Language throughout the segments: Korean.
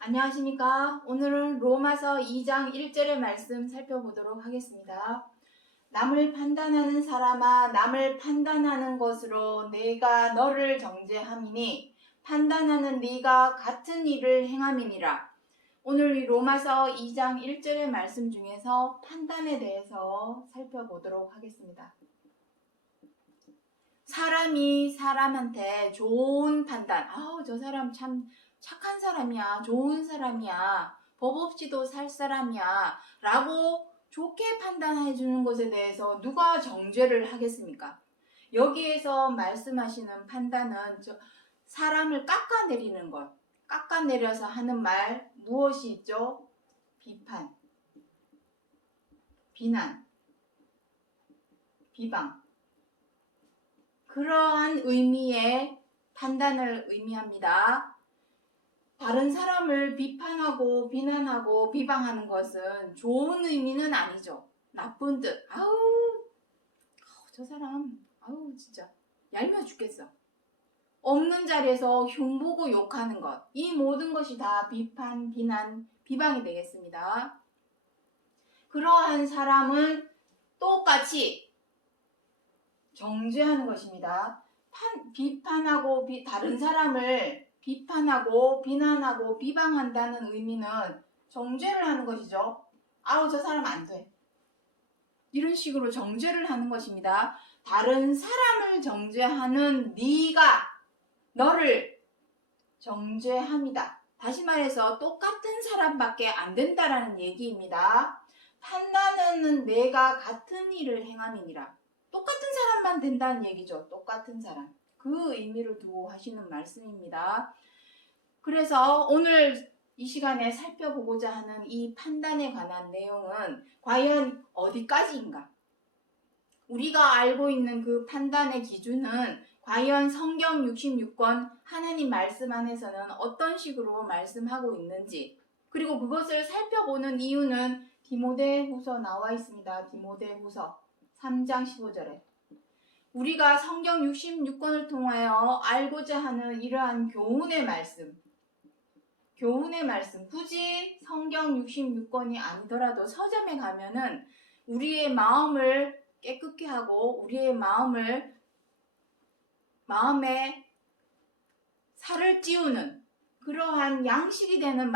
안녕하십니까? 오늘은 로마서 2장 1절의 말씀 살펴보도록 하겠습니다. 남을 판단하는 사람아, 남을 판단하는 것으로 내가 너를 정죄함이니 판단하는 네가 같은 일을 행함이니라. 오늘 이 로마서 2장 1절의 말씀 중에서 판단에 대해서 살펴보도록 하겠습니다. 사람이 사람한테 좋은 판단, 저 사람 참 착한 사람이야, 좋은 사람이야, 법 없이도 살 사람이야 라고 좋게 판단해 주는 것에 대해서 누가 정죄를 하겠습니까? 여기에서 말씀하시는 판단은 사람을 깎아내리는 것, 깎아내려서 하는 말 무엇이 있죠? 비판, 비난, 비방, 그러한 의미의 판단을 의미합니다. 다른 사람을 비판하고 비난하고 비방하는 것은 좋은 의미는 아니죠. 나쁜 뜻. 저 사람 진짜 얄미워 죽겠어. 없는 자리에서 흉보고 욕하는 것. 이 모든 것이 다 비판, 비난, 비방이 되겠습니다. 그러한 사람은 똑같이 정죄하는 것입니다. 비판하고 다른 사람을 비판하고 비난하고 비방한다는 의미는 정죄를 하는 것이죠. 저 사람 안 돼. 이런 식으로 정죄를 하는 것입니다. 다른 사람을 정죄하는 네가 너를 정죄함이다. 다시 말해서 똑같은 사람밖에 안 된다라는 얘기입니다. 판단하는 내가 같은 일을 행함이니라. 똑같은 사람만 된다는 얘기죠. 똑같은 사람. 그 의미를 두고 하시는 말씀입니다. 그래서 오늘 이 시간에 살펴보고자 하는 이 판단에 관한 내용은 과연 어디까지인가? 우리가 알고 있는 그 판단의 기준은 과연 성경 66권 하나님 말씀 안에서는 어떤 식으로 말씀하고 있는지, 그리고 그것을 살펴보는 이유는 디모데후서 나와 있습니다. 디모데후서 3장 15절에 우리가 성경 66권을 통하여 알고자 하는 이러한 교훈의 말씀, 굳이 성경 66권이 아니더라도 서점에 가면은 우리의 마음을 깨끗게 하고 우리의 마음에 살을 찌우는 그러한 양식이 되는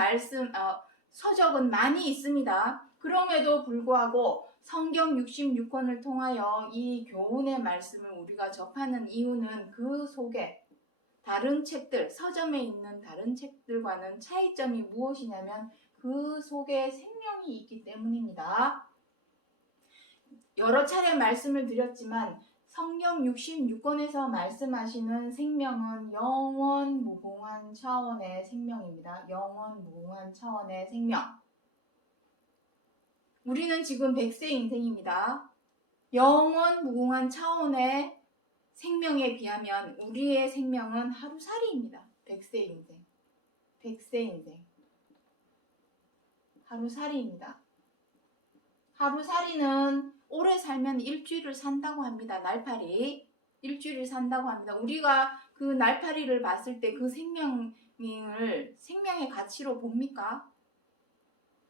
서적은 많이 있습니다. 그럼에도 불구하고 성경 66권을 통하여 이 교훈의 말씀을 우리가 접하는 이유는 그 속에 다른 책들, 서점에 있는 다른 책들과는 차이점이 무엇이냐면 그 속에 생명이 있기 때문입니다. 여러 차례 말씀을 드렸지만 성경 66권에서 말씀하시는 생명은 영원 무궁한 차원의 생명입니다. 영원 무궁한 차원의 생명. 우리는 지금 100세 인생입니다. 영원 무궁한 차원의 생명에 비하면 우리의 생명은 하루살이입니다. 100세 인생. 100세 인생. 하루살이입니다. 하루살이는 오래 살면 일주일을 산다고 합니다. 날파리. 일주일을 산다고 합니다. 우리가 그 날파리를 봤을 때 그 생명의 가치로 봅니까?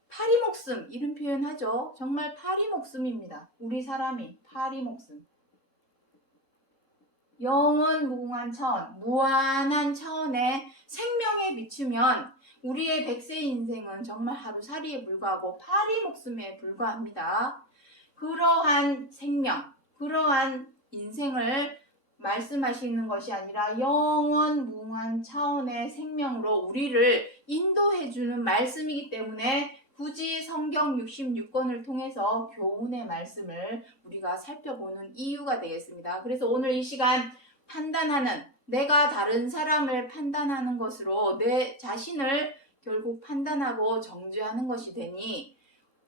파리 목숨, 이런 표현 하죠. 정말 파리 목숨입니다. 우리 사람이 파리 목숨. 영원 무궁한 차원, 무한한 차원의 생명에 비추면 우리의 100세 인생은 정말 하루살이에 불과하고 파리 목숨에 불과합니다. 그러한 생명, 그러한 인생을 말씀하시는 것이 아니라 영원 무궁한 차원의 생명으로 우리를 인도해주는 말씀이기 때문에 굳이 성경 66권을 통해서 교훈의 말씀을 우리가 살펴보는 이유가 되겠습니다. 그래서 오늘 이 시간 내가 다른 사람을 판단하는 것으로 내 자신을 결국 판단하고 정죄하는 것이 되니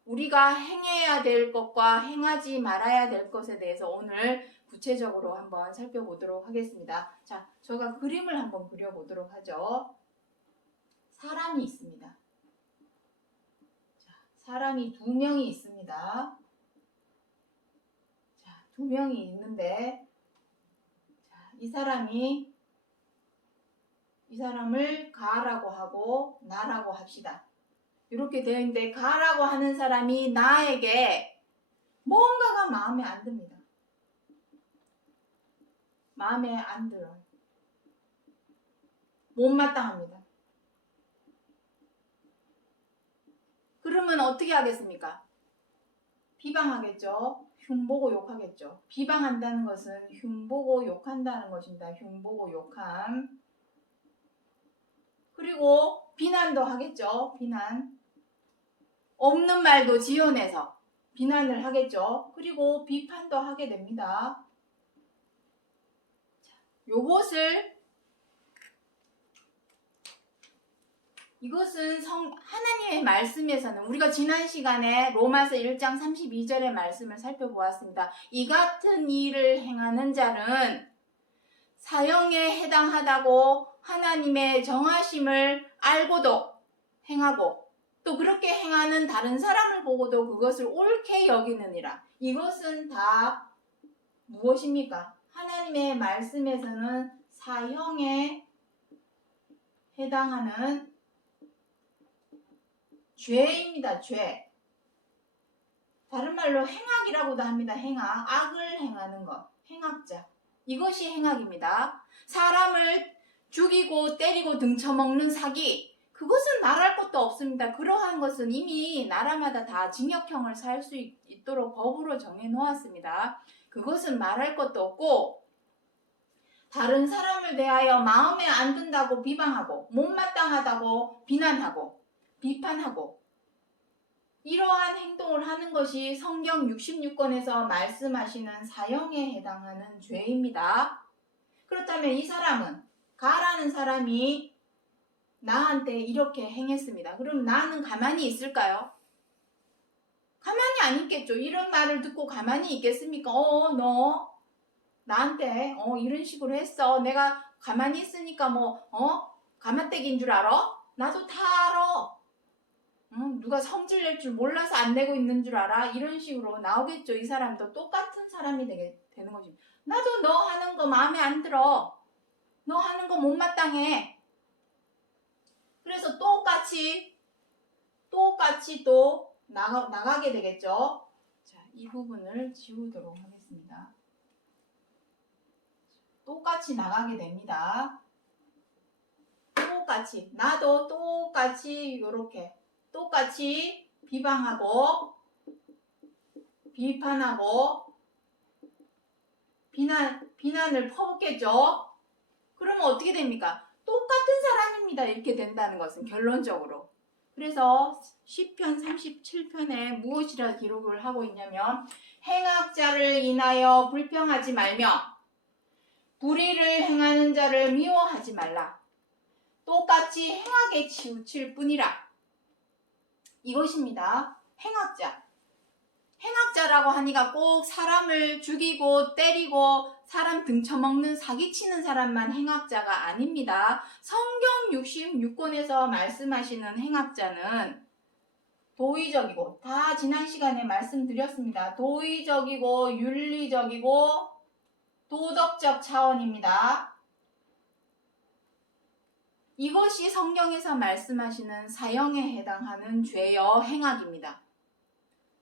우리가 행해야 될 것과 행하지 말아야 될 것에 대해서 오늘 구체적으로 한번 살펴보도록 하겠습니다. 자, 제가 그림을 한번 그려보도록 하죠. 사람이 있습니다. 사람이 2명이 있습니다. 자, 2명이 있는데, 이 이 사람을 가라고 하고 나라고 합시다. 이렇게 되어 있는데 가라고 하는 사람이 나에게 뭔가가 마음에 안 듭니다. 마음에 안 들어요. 못마땅합니다. 그러면 어떻게 하겠습니까? 비방하겠죠. 흉보고 욕하겠죠. 비방한다는 것은 흉보고 욕한다는 것입니다. 흉보고 욕함. 그리고 비난도 하겠죠. 비난. 없는 말도 지어내서 비난을 하겠죠. 그리고 비판도 하게 됩니다. 이것은 하나님의 말씀에서는 우리가 지난 시간에 로마서 1장 32절의 말씀을 살펴보았습니다. 이 같은 일을 행하는 자는 사형에 해당하다고 하나님의 정하심을 알고도 행하고 또 그렇게 행하는 다른 사람을 보고도 그것을 옳게 여기느니라. 이것은 다 무엇입니까? 하나님의 말씀에서는 사형에 해당하는 죄입니다. 죄. 다른 말로 행악이라고도 합니다. 행악. 악을 행하는 것. 행악자. 이것이 행악입니다. 사람을 죽이고 때리고 등쳐먹는 사기. 그것은 말할 것도 없습니다. 그러한 것은 이미 나라마다 다 징역형을 살 수 있도록 법으로 정해놓았습니다. 그것은 말할 것도 없고 다른 사람을 대하여 마음에 안 든다고 비방하고 못마땅하다고 비난하고 비판하고 이러한 행동을 하는 것이 성경 66권에서 말씀하시는 사형에 해당하는 죄입니다. 그렇다면 이 사람은 가라는 사람이 나한테 이렇게 행했습니다. 그럼 나는 가만히 있을까요? 가만히 안 있겠죠. 이런 말을 듣고 가만히 있겠습니까? 너 나한테 이런 식으로 했어. 내가 가만히 있으니까 가마떼기인 줄 알아? 나도 다 알아. 누가 성질 낼 줄 몰라서 안 내고 있는 줄 알아? 이런 식으로 나오겠죠. 이 사람도 똑같은 사람이 되는 거지. 나도 너 하는 거 마음에 안 들어. 너 하는 거 못마땅해. 그래서 똑같이 또 나가게 되겠죠. 자, 이 부분을 지우도록 하겠습니다. 똑같이 나가게 됩니다. 똑같이 나도 똑같이 이렇게 똑같이 비방하고 비판하고 비난을 퍼붓겠죠. 그러면 어떻게 됩니까? 똑같은 사람입니다. 이렇게 된다는 것은 결론적으로. 그래서 시편 37편에 무엇이라 기록을 하고 있냐면 행악자를 인하여 불평하지 말며 불의를 행하는 자를 미워하지 말라. 똑같이 행악에 치우칠 뿐이라. 이것입니다. 행악자라고 하니까 꼭 사람을 죽이고 때리고 사람 등쳐먹는 사기치는 사람만 행악자가 아닙니다. 성경 66권에서 말씀하시는 행악자는 도의적이고 다 지난 시간에 말씀드렸습니다. 도의적이고 윤리적이고 도덕적 차원입니다. 이것이 성경에서 말씀하시는 사형에 해당하는 죄여 행악입니다.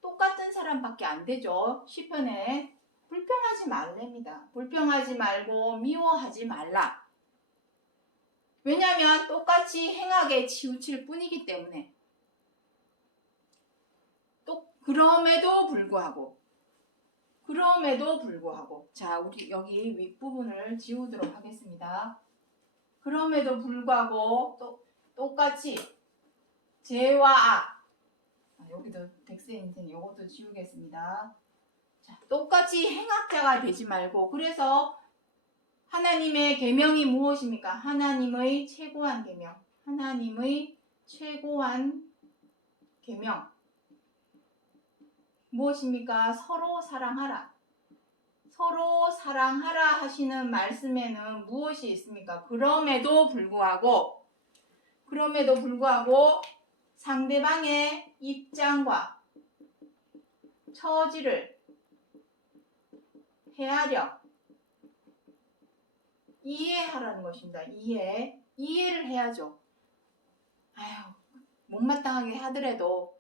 똑같은 사람밖에 안 되죠. 시편에 불평하지 말랍니다. 불평하지 말고 미워하지 말라. 왜냐하면 똑같이 행악에 치우칠 뿐이기 때문에. 또 그럼에도 불구하고 자, 우리 여기 윗부분을 지우도록 하겠습니다. 그럼에도 불구하고 똑같이 죄와 악, 여기도 백세 인생 요것도 지우겠습니다. 자, 똑같이 행악자가 되지 말고, 그래서 하나님의 계명이 무엇입니까? 하나님의 최고한 계명. 무엇입니까? 서로 사랑하라. 서로 사랑하라 하시는 말씀에는 무엇이 있습니까? 그럼에도 불구하고 상대방의 입장과 처지를 헤아려 이해하라는 것입니다. 이해. 이해를 해야죠. 아유, 못마땅하게 하더라도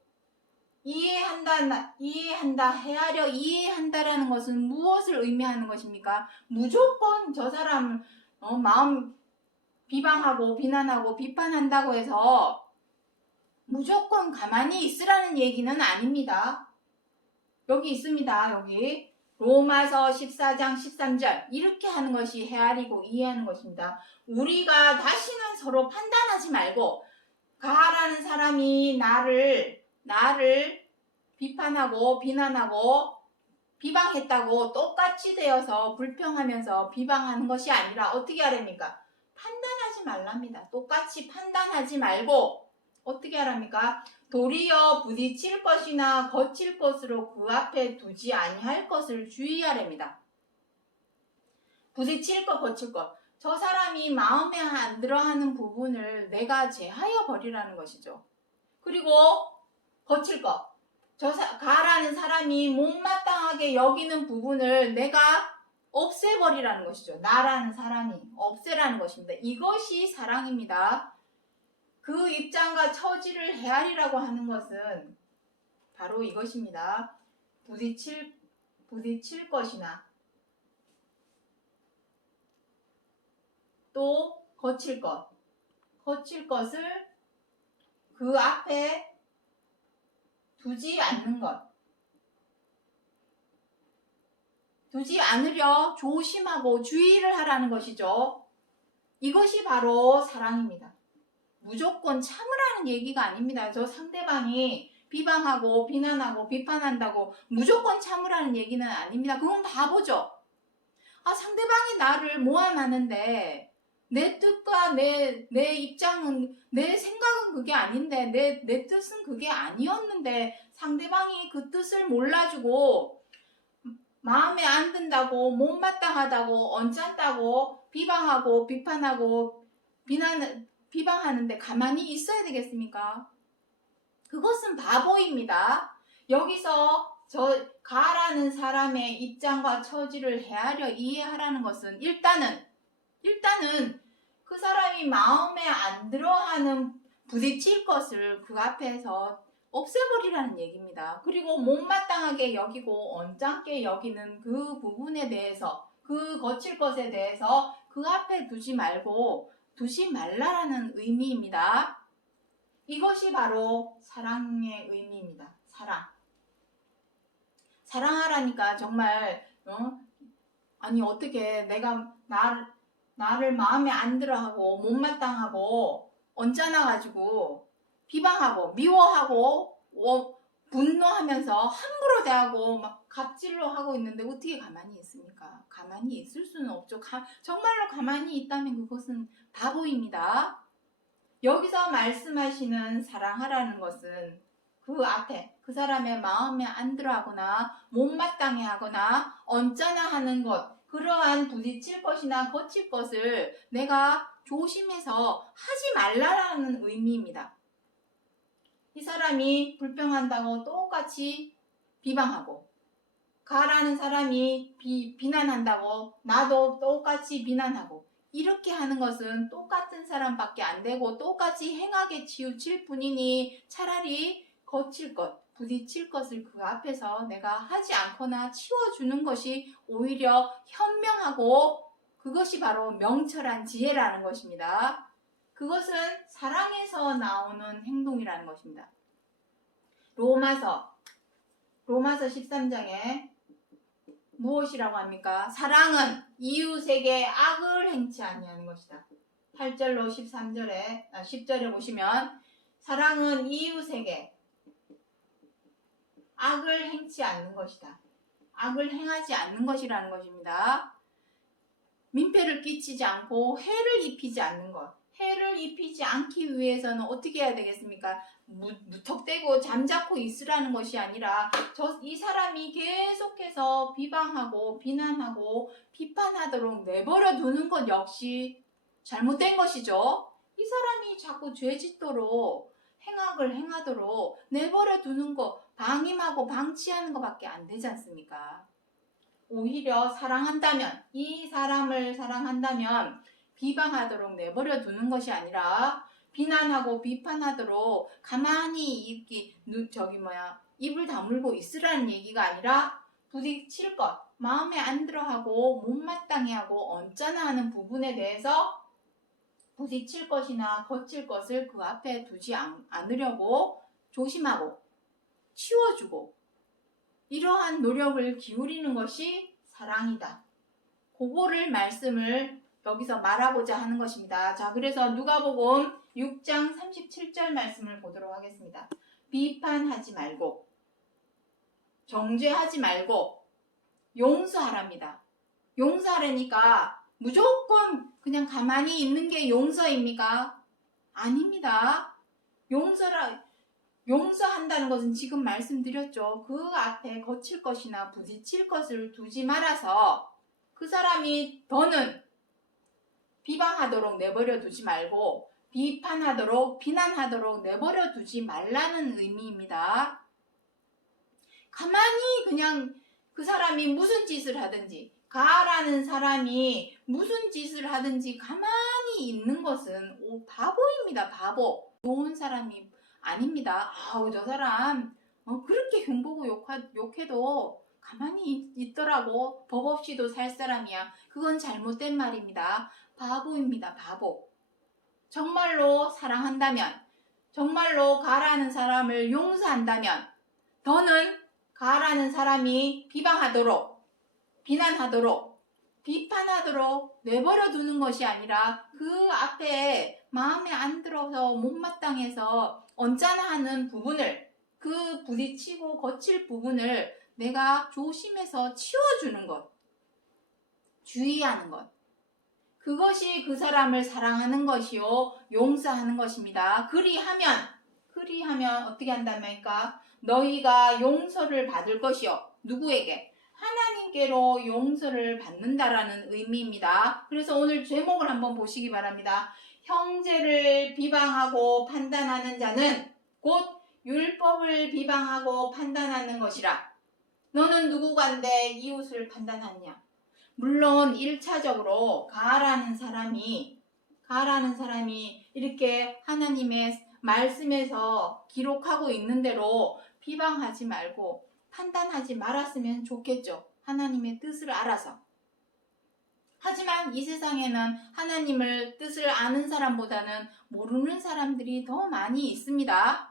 이해한다, 헤아려 이해한다라는 것은 무엇을 의미하는 것입니까? 무조건 저 사람을 마음 비방하고 비난하고 비판한다고 해서 무조건 가만히 있으라는 얘기는 아닙니다. 여기 있습니다. 여기 로마서 14장 13절 이렇게 하는 것이 헤아리고 이해하는 것입니다. 우리가 다시는 서로 판단하지 말고 가라는 사람이 나를 비판하고 비난하고 비방했다고 똑같이 되어서 불평하면서 비방하는 것이 아니라 어떻게 하랍니까? 판단하지 말랍니다. 똑같이 판단하지 말고 어떻게 하랍니까? 도리어 부딪힐 것이나 거칠 것으로 그 앞에 두지 아니할 것을 주의하랍니다. 부딪힐 것, 거칠 것. 저 사람이 마음에 안 들어 하는 부분을 내가 제하여 버리라는 것이죠. 그리고 거칠 것. 가라는 사람이 못마땅하게 여기는 부분을 내가 없애버리라는 것이죠. 나라는 사람이 없애라는 것입니다. 이것이 사랑입니다. 그 입장과 처지를 헤아리라고 하는 것은 바로 이것입니다. 부딪힐 것이나 또 거칠 것을 그 앞에 두지 않는 것. 두지 않으려 조심하고 주의를 하라는 것이죠. 이것이 바로 사랑입니다. 무조건 참으라는 얘기가 아닙니다. 저 상대방이 비방하고 비난하고 비판한다고 무조건 참으라는 얘기는 아닙니다. 그건 바보죠. 상대방이 나를 모함하는데 내 뜻과 내 입장은 내 생각은 그게 아닌데 내 뜻은 그게 아니었는데 상대방이 그 뜻을 몰라주고 마음에 안 든다고 못마땅하다고 언짢다고 비방하고 비판하고 비방하는데 가만히 있어야 되겠습니까? 그것은 바보입니다. 여기서 가라는 사람의 입장과 처지를 헤아려 이해하라는 것은 일단은 그 사람이 마음에 안 들어하는 부딪힐 것을 그 앞에서 없애버리라는 얘기입니다. 그리고 못마땅하게 여기고 언짢게 여기는 그 부분에 대해서 그 거칠 것에 대해서 그 앞에 두지 말라라는 의미입니다. 이것이 바로 사랑의 의미입니다. 사랑하라니까 정말 아니 어떻게 내가 나를 마음에 안 들어하고 못마땅하고 언짢아가지고 비방하고 미워하고 분노하면서 함부로 대하고 막 갑질로 하고 있는데 어떻게 가만히 있습니까? 가만히 있을 수는 없죠. 정말로 가만히 있다면 그것은 바보입니다. 여기서 말씀하시는 사랑하라는 것은 그 앞에 그 사람의 마음에 안 들어하거나 못마땅해 하거나 언짢아하는 것, 그러한 부딪힐 것이나 거칠 것을 내가 조심해서 하지 말라라는 의미입니다. 이 사람이 불평한다고 똑같이 비방하고 가라는 사람이 비난한다고 나도 똑같이 비난하고 이렇게 하는 것은 똑같은 사람밖에 안 되고 똑같이 행하게 치우칠 뿐이니 차라리 거칠 것, 부딪힐 것을 그 앞에서 내가 하지 않거나 치워주는 것이 오히려 현명하고 그것이 바로 명철한 지혜라는 것입니다. 그것은 사랑에서 나오는 행동이라는 것입니다. 로마서 13장에 무엇이라고 합니까? 사랑은 이웃에게 악을 행치 아니하는 것이다. 8절로 10절에 보시면 사랑은 이웃에게 악을 행치 않는 것이다. 악을 행하지 않는 것이라는 것입니다. 민폐를 끼치지 않고 해를 입히지 않는 것. 해를 입히지 않기 위해서는 어떻게 해야 되겠습니까? 무턱대고 잠자코 있으라는 것이 아니라 이 사람이 계속해서 비방하고 비난하고 비판하도록 내버려 두는 것 역시 잘못된 것이죠. 이 사람이 자꾸 죄짓도록 행악을 행하도록 내버려 두는 것, 방임하고 방치하는 것밖에 안 되지 않습니까? 오히려 이 사람을 사랑한다면 비방하도록 내버려 두는 것이 아니라 비난하고 비판하도록 가만히 이렇게 입을 다물고 있으라는 얘기가 아니라 부딪힐 것, 마음에 안 들어하고 못마땅해 하고 언짢아 하는 부분에 대해서 부딪힐 것이나 거칠 것을 그 앞에 두지 않으려고 조심하고 치워주고 이러한 노력을 기울이는 것이 사랑이다. 그거를 말씀을 여기서 말하고자 하는 것입니다. 자, 그래서 누가복음 6장 37절 말씀을 보도록 하겠습니다. 비판하지 말고 정죄하지 말고 용서하랍니다. 용서하라니까 무조건 그냥 가만히 있는 게 용서입니까? 아닙니다. 용서한다는 것은 지금 말씀드렸죠. 그 앞에 거칠 것이나 부딪힐 것을 두지 말아서 그 사람이 더는 비방하도록 내버려 두지 말고 비판하도록 비난하도록 내버려 두지 말라는 의미입니다. 가만히 그냥 그 사람이 무슨 짓을 하든지 가라는 사람이 무슨 짓을 하든지 가만히 있는 것은 바보입니다. 바보. 좋은 사람이 아닙니다. 아우 저 사람 그렇게 흉보고 욕해도 가만히 있더라고. 법 없이도 살 사람이야. 그건 잘못된 말입니다. 바보입니다. 바보. 정말로 사랑한다면 정말로 가라는 사람을 용서한다면 더는 가라는 사람이 비방하도록 비난하도록 비판하도록 내버려 두는 것이 아니라 그 앞에 마음에 안 들어서 못마땅해서 언짢아하는 부분을 그 부딪히고 거칠 부분을 내가 조심해서 치워주는 것, 주의하는 것. 그것이 그 사람을 사랑하는 것이요 용서하는 것입니다. 그리하면 어떻게 한다니까? 너희가 용서를 받을 것이요. 누구에게? 하나님께로 용서를 받는다라는 의미입니다. 그래서 오늘 제목을 한번 보시기 바랍니다. 형제를 비방하고 판단하는 자는 곧 율법을 비방하고 판단하는 것이라. 너는 누구간데 이웃을 판단하냐? 물론 1차적으로 가라는 사람이 이렇게 하나님의 말씀에서 기록하고 있는 대로 비방하지 말고 판단하지 말았으면 좋겠죠. 하나님의 뜻을 알아서. 하지만 이 세상에는 하나님을 뜻을 아는 사람보다는 모르는 사람들이 더 많이 있습니다.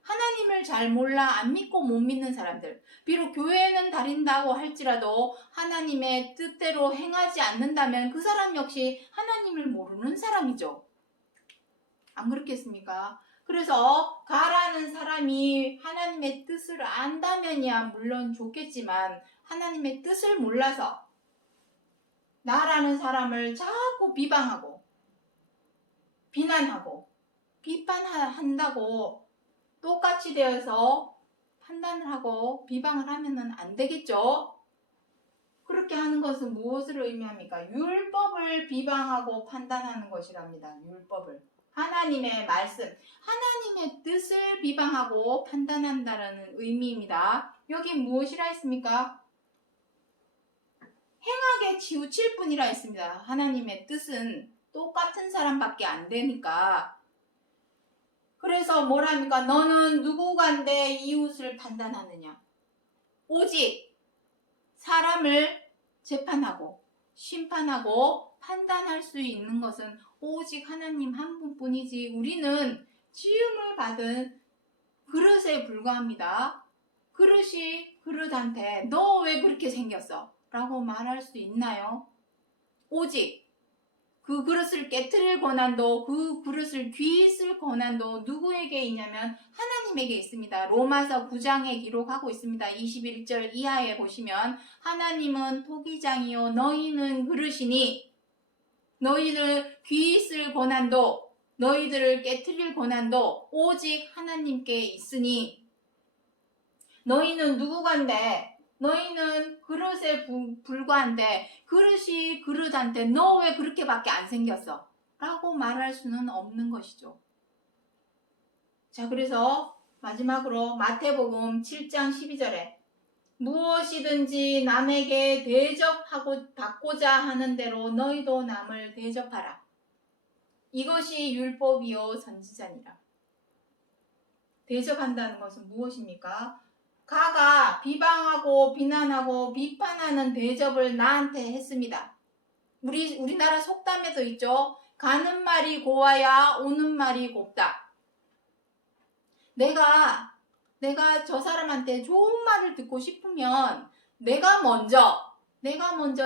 하나님을 잘 몰라 안 믿고 못 믿는 사람들, 비록 교회는 다닌다고 할지라도 하나님의 뜻대로 행하지 않는다면 그 사람 역시 하나님을 모르는 사람이죠. 안 그렇겠습니까? 그래서 가라는 사람이 하나님의 뜻을 안다면야 물론 좋겠지만 하나님의 뜻을 몰라서 나라는 사람을 자꾸 비방하고 비난하고 비판한다고 똑같이 되어서 판단을 하고 비방을 하면은 안 되겠죠. 그렇게 하는 것은 무엇을 의미합니까? 율법을 비방하고 판단하는 것이랍니다. 율법을. 하나님의 말씀, 하나님의 뜻을 비방하고 판단한다는 의미입니다. 여기 무엇이라 했습니까? 행하게 치우칠 뿐이라 했습니다. 하나님의 뜻은 똑같은 사람밖에 안 되니까. 그래서 뭐랍니까? 너는 누구간데 이웃을 판단하느냐? 오직 사람을 재판하고 심판하고 판단할 수 있는 것은 오직 하나님 한 분뿐이지 우리는 지음을 받은 그릇에 불과합니다. 그릇이 그릇한테 너 왜 그렇게 생겼어? 라고 말할 수 있나요? 오직 그 그릇을 깨트릴 권한도 그 그릇을 귀쓸 권한도 누구에게 있냐면 하나님에게 있습니다. 로마서 9장에 기록하고 있습니다. 21절 이하에 보시면 하나님은 토기장이요 너희는 그릇이니 너희를 귀쓸 권한도 너희들을 깨트릴 권한도 오직 하나님께 있으니 너희는 누구간데 너희는 그릇에 불과한데 그릇이 그릇한테 너 왜 그렇게밖에 안 생겼어? 라고 말할 수는 없는 것이죠. 자, 그래서 마지막으로 마태복음 7장 12절에 무엇이든지 남에게 대접하고 받고자 하는 대로 너희도 남을 대접하라. 이것이 율법이요 선지자니라. 대접한다는 것은 무엇입니까? 가가 비방하고 비난하고 비판하는 대접을 나한테 했습니다. 우리나라 속담에도 있죠. 가는 말이 고와야 오는 말이 곱다. 내가 저 사람한테 좋은 말을 듣고 싶으면 내가 먼저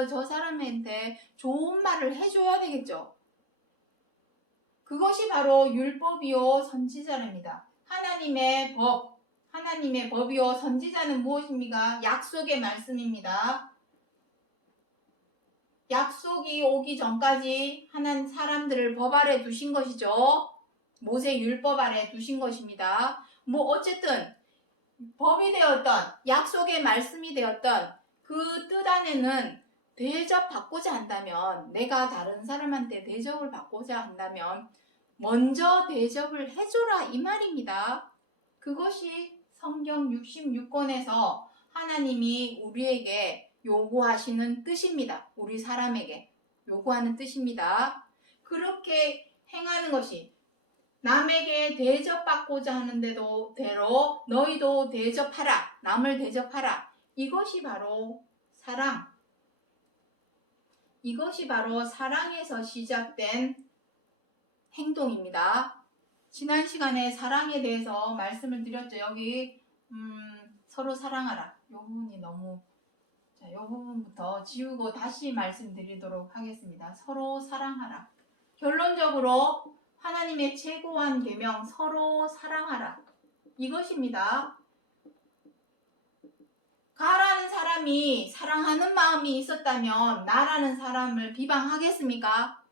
저 사람한테 좋은 말을 해줘야 되겠죠. 그것이 바로 율법이요 선지자랍니다. 하나님의 법이요 선지자는 무엇입니까? 약속의 말씀입니다. 약속이 오기 전까지 하나님 사람들을 법 아래 두신 것이죠. 모세 율법 아래 두신 것입니다. 어쨌든 법이 되었던 약속의 말씀이 되었던 그 뜻 안에는 대접받고자 한다면, 내가 다른 사람한테 대접을 받고자 한다면 먼저 대접을 해줘라 이 말입니다. 그것이 성경 66권에서 하나님이 우리에게 요구하시는 뜻입니다. 우리 사람에게 요구하는 뜻입니다. 그렇게 행하는 것이, 남에게 대접받고자 하는 대로 너희도 대접하라. 남을 대접하라. 이것이 바로 사랑. 이것이 바로 사랑에서 시작된 행동입니다. 지난 시간에 사랑에 대해서 말씀을 드렸죠. 여기 서로 사랑하라. 이 부분이 너무, 이 부분부터 지우고 다시 말씀드리도록 하겠습니다. 서로 사랑하라. 결론적으로 하나님의 최고한 계명, 서로 사랑하라. 이것입니다. 가라는 사람이 사랑하는 마음이 있었다면 나라는 사람을 비방하겠습니까?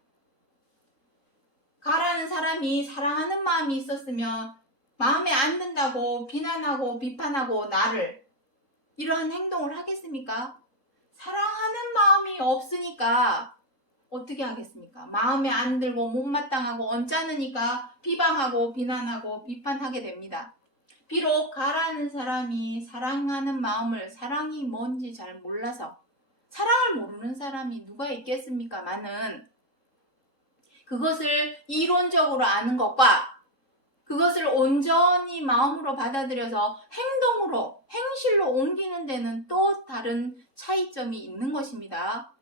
가라는 사람이 사랑하는 마음이 있었으면 마음에 안 든다고 비난하고 비판하고 나를 이러한 행동을 하겠습니까? 사랑하는 마음이 없으니까 어떻게 하겠습니까? 마음에 안 들고 못마땅하고 언짢으니까 비방하고 비난하고 비판하게 됩니다. 비록 가라는 사람이 사랑하는 마음을, 사랑이 뭔지 잘 몰라서, 사랑을 모르는 사람이 누가 있겠습니까마는 그것을 이론적으로 아는 것과 그것을 온전히 마음으로 받아들여서 행동으로, 행실로 옮기는 데는 또 다른 차이점이 있는 것입니다.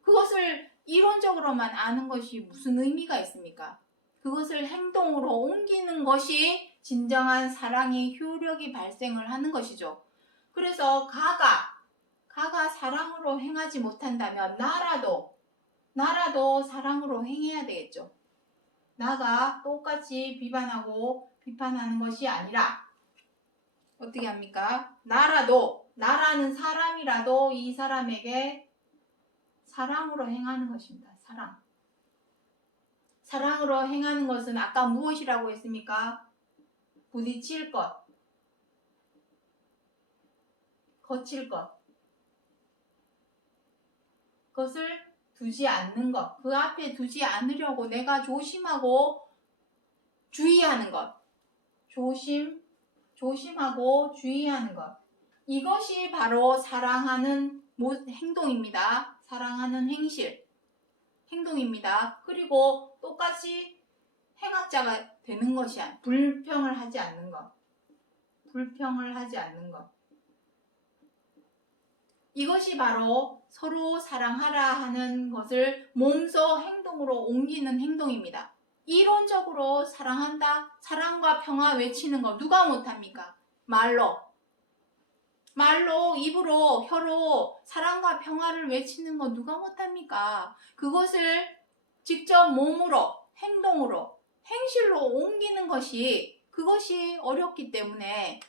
그것을 이론적으로만 아는 것이 무슨 의미가 있습니까? 그것을 행동으로 옮기는 것이 진정한 사랑의 효력이 발생을 하는 것이죠. 그래서 가가 사랑으로 행하지 못한다면 나라도 사랑으로 행해야 되겠죠. 나가 똑같이 비판하고 비판하는 것이 아니라 어떻게 합니까? 나라는 사람이라도 이 사람에게 사랑으로 행하는 것입니다. 사랑으로 행하는 것은 아까 무엇이라고 했습니까? 부딪힐 것, 거칠 것, 그것을 두지 않는 것, 그 앞에 두지 않으려고 내가 조심하고 주의하는 것, 조심하고 주의하는 것, 이것이 바로 사랑하는 행동입니다. 사랑하는 행동입니다. 그리고 똑같이 행악자가 되는 것이 아니라 불평을 하지 않는 것. 이것이 바로 서로 사랑하라 하는 것을 몸소 행동으로 옮기는 행동입니다. 이론적으로 사랑한다, 사랑과 평화 외치는 거 누가 못합니까? 말로 입으로 혀로 사랑과 평화를 외치는 거 누가 못합니까? 그것을 직접 몸으로 행동으로 행실로 옮기는 것이, 그것이 어렵기 때문에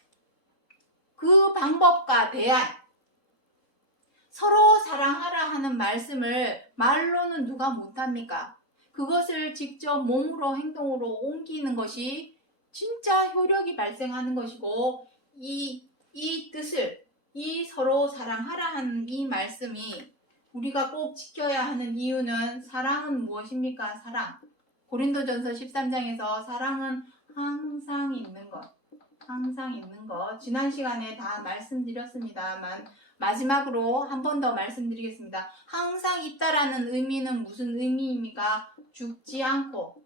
그 방법과 대안, 서로 사랑하라 하는 말씀을 말로는 누가 못합니까? 그것을 직접 몸으로 행동으로 옮기는 것이 진짜 효력이 발생하는 것이고, 이 뜻을, 이 서로 사랑하라 하는 이 말씀이 우리가 꼭 지켜야 하는 이유는, 사랑은 무엇입니까? 사랑. 고린도전서 13장에서 사랑은 항상 있는 것, 항상 있는 거 지난 시간에 다 말씀드렸습니다만 마지막으로 한 번 더 말씀드리겠습니다. 항상 있다라는 의미는 무슨 의미입니까? 죽지 않고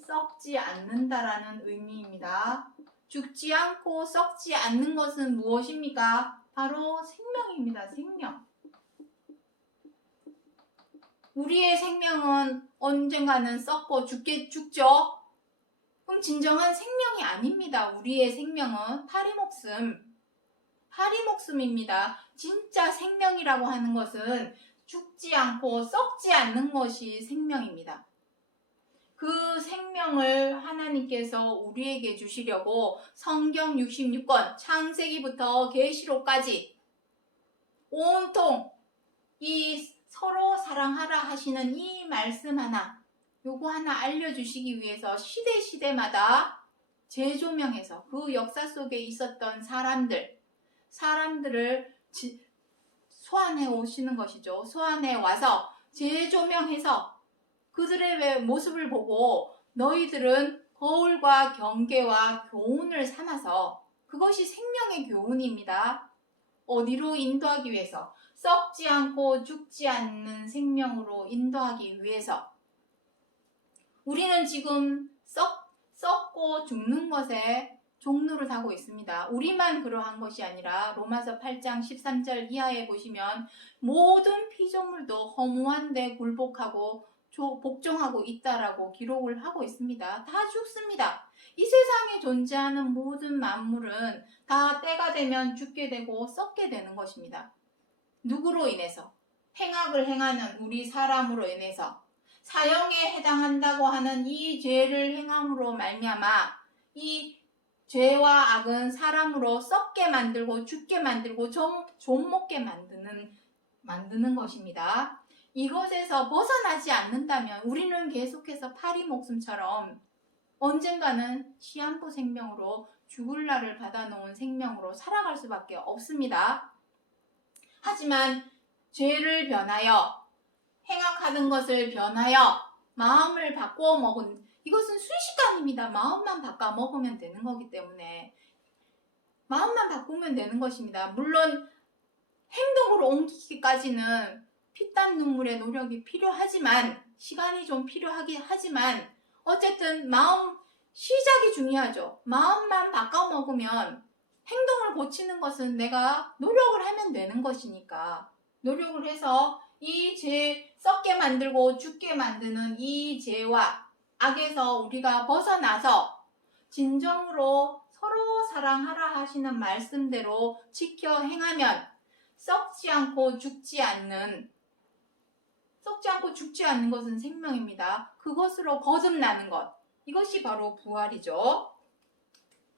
썩지 않는다라는 의미입니다. 죽지 않고 썩지 않는 것은 무엇입니까? 바로 생명입니다. 생명. 우리의 생명은 언젠가는 썩고 죽죠? 그럼 진정한 생명이 아닙니다. 우리의 생명은 파리목숨입니다. 진짜 생명이라고 하는 것은 죽지 않고 썩지 않는 것이 생명입니다. 그 생명을 하나님께서 우리에게 주시려고 성경 66권 창세기부터 계시록까지 온통 이 서로 사랑하라 하시는 이 말씀 하나, 요거 하나 알려주시기 위해서 시대마다 재조명해서 그 역사 속에 있었던 사람들을 소환해 오시는 것이죠. 소환해 와서 재조명해서 그들의 모습을 보고 너희들은 거울과 경계와 교훈을 삼아서, 그것이 생명의 교훈입니다. 어디로 인도하기 위해서? 썩지 않고 죽지 않는 생명으로 인도하기 위해서. 우리는 지금 썩고 죽는 것에 종로를 하고 있습니다. 우리만 그러한 것이 아니라 로마서 8장 13절 이하에 보시면 모든 피조물도 허무한데 굴복하고 복종하고 있다라고 기록을 하고 있습니다. 다 죽습니다. 이 세상에 존재하는 모든 만물은 다 때가 되면 죽게 되고 썩게 되는 것입니다. 누구로 인해서? 행악을 행하는 우리 사람으로 인해서 사형에 해당한다고 하는 이 죄를 행함으로 말미암아 이 죄와 악은 사람으로 썩게 만들고 죽게 만들고 좀먹게 만드는 것입니다. 이것에서 벗어나지 않는다면 우리는 계속해서 파리목숨처럼 언젠가는 시한부 생명으로 죽을 날을 받아놓은 생명으로 살아갈 수밖에 없습니다. 하지만 죄를 변하여 행악하는 것을 변하여 마음을 바꾸어 먹은, 이것은 순식간입니다. 마음만 바꿔 먹으면 되는 거기 때문에 마음만 바꾸면 되는 것입니다. 물론 행동으로 옮기기까지는 피땀 눈물의 노력이 필요하지만, 시간이 좀 필요하긴 하지만 어쨌든 시작이 중요하죠. 마음만 바꿔 먹으면 행동을 고치는 것은 내가 노력을 하면 되는 것이니까, 노력을 해서 이 죄 썩게 만들고 죽게 만드는 이 죄와 악에서 우리가 벗어나서 진정으로 서로 사랑하라 하시는 말씀대로 지켜 행하면 썩지 않고 죽지 않는 것은 생명입니다. 그것으로 거듭나는 것, 이것이 바로 부활이죠.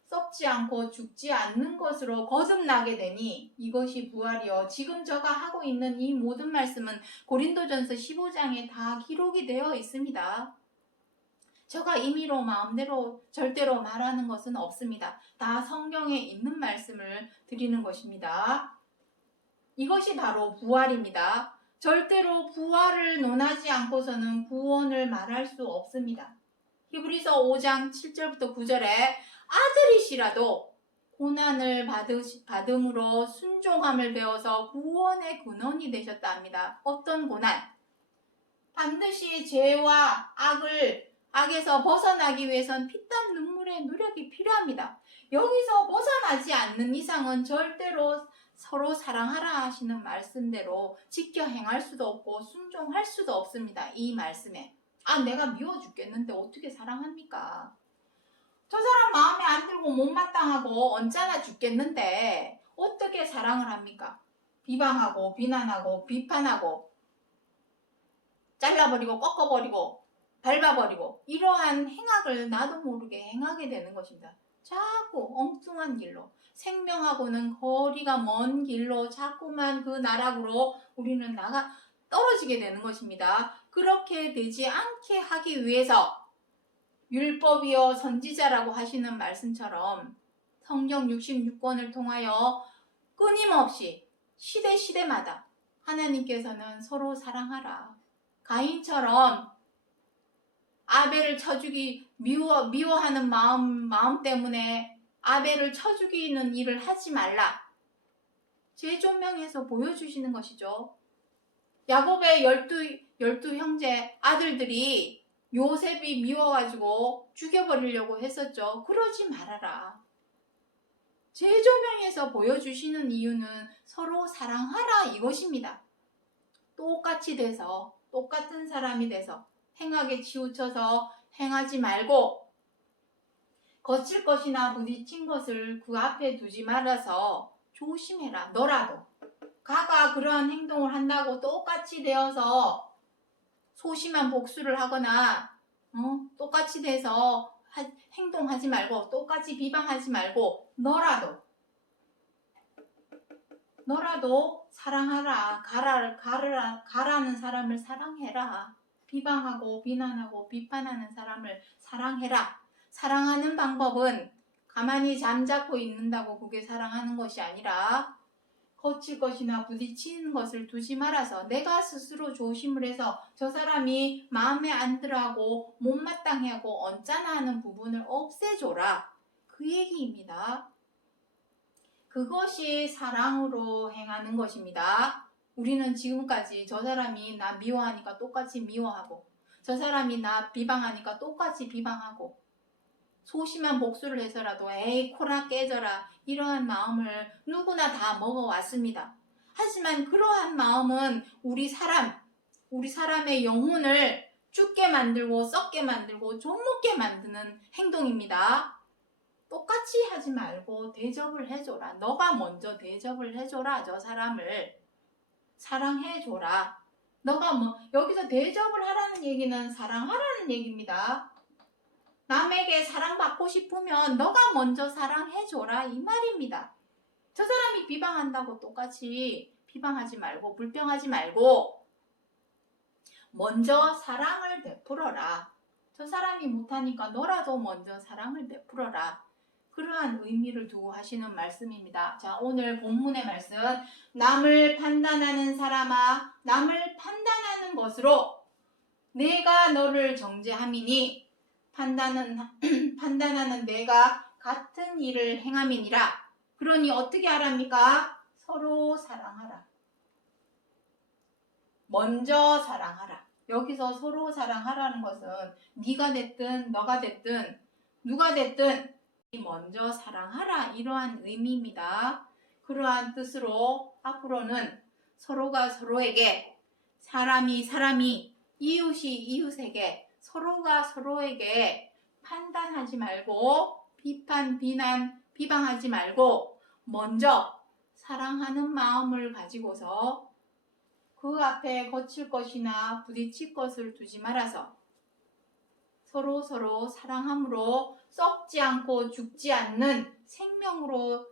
썩지 않고 죽지 않는 것으로 거듭나게 되니 이것이 부활이요. 지금 제가 하고 있는 이 모든 말씀은 고린도전서 15장에 다 기록이 되어 있습니다. 제가 임의로 마음대로 절대로 말하는 것은 없습니다. 다 성경에 있는 말씀을 드리는 것입니다. 이것이 바로 부활입니다. 절대로 부활을 논하지 않고서는 구원을 말할 수 없습니다. 히브리서 5장 7절부터 9절에 아들이시라도 고난을 받음으로 순종함을 배워서 구원의 근원이 되셨다 합니다. 어떤 고난? 반드시 죄와 악에서 벗어나기 위해선 피땀 눈물의 노력이 필요합니다. 여기서 벗어나지 않는 이상은 절대로 서로 사랑하라 하시는 말씀대로 지켜 행할 수도 없고 순종할 수도 없습니다. 이 말씀에. 내가 미워 죽겠는데 어떻게 사랑합니까? 저 사람 마음에 안 들고 못마땅하고 언짢아 죽겠는데 어떻게 사랑을 합니까? 비방하고 비난하고 비판하고 잘라버리고 꺾어버리고 밟아버리고 이러한 행악을 나도 모르게 행하게 되는 것입니다. 자꾸 엉뚱한 길로, 생명하고는 거리가 먼 길로 자꾸만 그 나락으로 우리는 떨어지게 되는 것입니다. 그렇게 되지 않게 하기 위해서 율법이요 선지자라고 하시는 말씀처럼 성경 66권을 통하여 끊임없이 시대마다 하나님께서는 서로 사랑하라, 가인처럼 아벨을 미워하는 마음 때문에 아벨을 쳐 죽이는 일을 하지 말라. 재조명해서 보여주시는 것이죠. 야곱의 12 형제 아들들이 요셉이 미워가지고 죽여버리려고 했었죠. 그러지 말아라. 재조명해서 보여주시는 이유는 서로 사랑하라 이것입니다. 똑같이 돼서 똑같은 사람이 돼서 행하게 치우쳐서 행하지 말고 거칠 것이나 부딪힌 것을 그 앞에 두지 말아서 조심해라. 너라도 가가 그러한 행동을 한다고 똑같이 되어서 소심한 복수를 하거나 똑같이 돼서 행동하지 말고 똑같이 비방하지 말고 너라도 사랑하라. 가라는 사람을 사랑해라. 비방하고 비난하고 비판하는 사람을 사랑해라. 사랑하는 방법은 가만히 잠자코 있는다고 그게 사랑하는 것이 아니라 거칠 것이나 부딪히는 것을 두지 말아서 내가 스스로 조심을 해서 저 사람이 마음에 안 들어하고 못마땅해하고 언짢아하는 부분을 없애줘라. 그 얘기입니다. 그것이 사랑으로 행하는 것입니다. 우리는 지금까지 저 사람이 나 미워하니까 똑같이 미워하고 저 사람이 나 비방하니까 똑같이 비방하고 소심한 복수를 해서라도 에이 코나 깨져라 이러한 마음을 누구나 다 먹어왔습니다. 하지만 그러한 마음은 우리 사람의 영혼을 죽게 만들고 썩게 만들고 좀먹게 만드는 행동입니다. 똑같이 하지 말고 대접을 해줘라. 너가 먼저 대접을 해줘라. 저 사람을 사랑해줘라. 너가 여기서 대접을 하라는 얘기는 사랑하라는 얘기입니다. 남에게 사랑받고 싶으면 너가 먼저 사랑해줘라 이 말입니다. 저 사람이 비방한다고 똑같이 비방하지 말고 불평하지 말고 먼저 사랑을 베풀어라. 저 사람이 못하니까 너라도 먼저 사랑을 베풀어라. 그러한 의미를 두고 하시는 말씀입니다. 자, 오늘 본문의 말씀 남을 판단하는 사람아 남을 판단하는 것으로 내가 너를 정죄함이니 판단하는 내가 같은 일을 행함이니라. 그러니 어떻게 하랍니까? 서로 사랑하라. 먼저 사랑하라. 여기서 서로 사랑하라는 것은 네가 됐든 너가 됐든 누가 됐든 먼저 사랑하라 이러한 의미입니다. 그러한 뜻으로 앞으로는 서로가 서로에게 사람이 이웃이 이웃에게 서로가 서로에게 판단하지 말고 비난, 비방하지 말고 먼저 사랑하는 마음을 가지고서 그 앞에 거칠 것이나 부딪힐 것을 두지 말아서 서로 사랑함으로 썩지 않고 죽지 않는 생명으로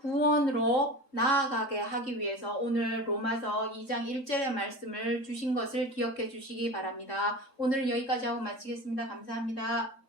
구원으로 나아가게 하기 위해서 오늘 로마서 2장 1절의 말씀을 주신 것을 기억해 주시기 바랍니다. 오늘 여기까지 하고 마치겠습니다. 감사합니다.